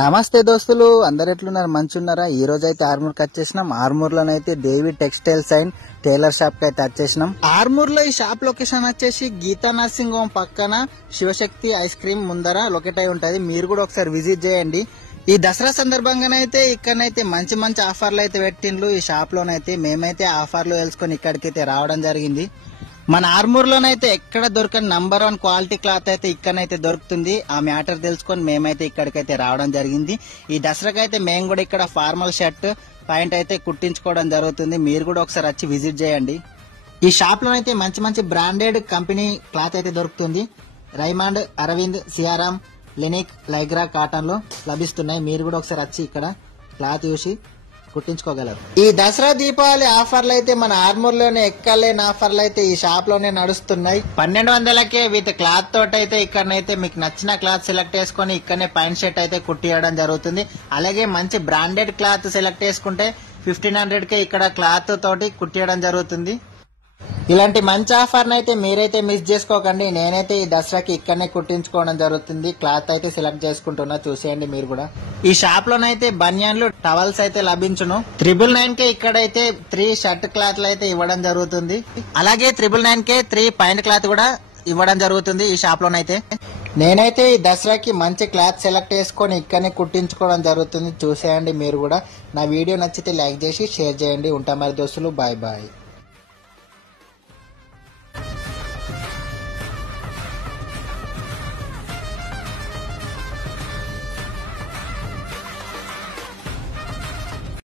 నమస్తే దోస్తులు, అందరు ఎట్లున్నారు? మంచున్నారా? ఈ రోజు అయితే ఆర్మూర్ కి వచ్చేసినాం. ఆర్మూర్ లోనైతే దేవి టెక్స్టైల్స్ అండ్ టైలర్ షాప్ కి అయితే వచ్చేసినాం. ఆర్మూర్ లో ఈ షాప్ లొకేషన్ వచ్చేసి గీతా నర్సింగ్ హోమ్ పక్కన శివశక్తి ఐస్ క్రీమ్ ముందర లొకేట్ అయి ఉంటది. మీరు కూడా ఒకసారి విజిట్ చేయండి. ఈ దసరా సందర్భంగానైతే ఇక్కడనైతే మంచి మంచి ఆఫర్లు అయితే పెట్టిండ్రు. ఈ షాప్ లోనైతే మేమైతే ఆఫర్లు తెలుసుకొని ఇక్కడికైతే రావడం జరిగింది. మన ఆర్మూర్ లోనైతే ఎక్కడ దొరకని నంబర్ 1 క్వాలిటీ క్లాత్ అయితే ఇక్కడనైతే దొరుకుతుంది. ఆ మ్యాటర్ తెలుసుకొని మేమైతే ఇక్కడికైతే రావడం జరిగింది. ఈ దసరాకైతే మేము కూడా ఇక్కడ ఫార్మల్ షర్ట్ పాయింట్ అయితే కుట్టించుకోవడం జరుగుతుంది. మీరు కూడా ఒకసారి వచ్చి విజిట్ చేయండి. ఈ షాప్ లోనైతే మంచి మంచి బ్రాండెడ్ కంపెనీ క్లాత్ అయితే దొరుకుతుంది. రైమాండ్, అరవింద్, సియారామ్, లెనిక్, లైగ్రా కాటన్ లో లభిస్తున్నాయి. మీరు కూడా ఒకసారి వచ్చి ఇక్కడ క్లాత్ చూసి కుట్టించుకోగలరు. ఈ దసరా దీపావళి ఆఫర్లు అయితే మన ఆర్మూర్ లోనే ఎక్కలేని ఆఫర్లు అయితే ఈ షాప్ లోనే నడుస్తున్నాయి. 1200కే విత్ క్లాత్ తోటి అయితే ఇక్కడనైతే మీకు నచ్చిన క్లాత్ సెలెక్ట్ చేసుకుని ఇక్కడనే ప్యాంట్ షర్ట్ అయితే కుట్టియడం జరుగుతుంది. అలాగే మంచి బ్రాండెడ్ క్లాత్ సెలెక్ట్ చేసుకుంటే 1500కే ఇక్కడ క్లాత్ తోటి కుట్టియడం జరుగుతుంది. ఇలాంటి మంచి ఆఫర్ అయితే మీరైతే మిస్ చేసుకోకండి. నేనైతే ఈ దసరాకి ఇక్కడనే కుట్టించుకోవడం జరుగుతుంది. క్లాత్ అయితే సెలెక్ట్ చేసుకుంటున్నా, చూసేయండి మీరు కూడా. ఈ షాప్ లోనైతే బనియాన్లు, టవల్స్ అయితే లభించును. 999కే ఇక్కడైతే 3 షర్ట్ క్లాత్లు అయితే ఇవ్వడం జరుగుతుంది. అలాగే 999కే 3 పాయింట్ క్లాత్ కూడా ఇవ్వడం జరుగుతుంది ఈ షాప్ లోనైతే. నేనైతే ఈ దసరాకి మంచి క్లాత్ సెలెక్ట్ చేసుకొని ఇక్కడనే కుట్టించుకోవడం జరుగుతుంది. చూసేయండి మీరు కూడా. నా వీడియో నచ్చితే లైక్ చేసి షేర్ చేయండి. ఉంటా మరి దోస్తులు, బాయ్ బాయ్.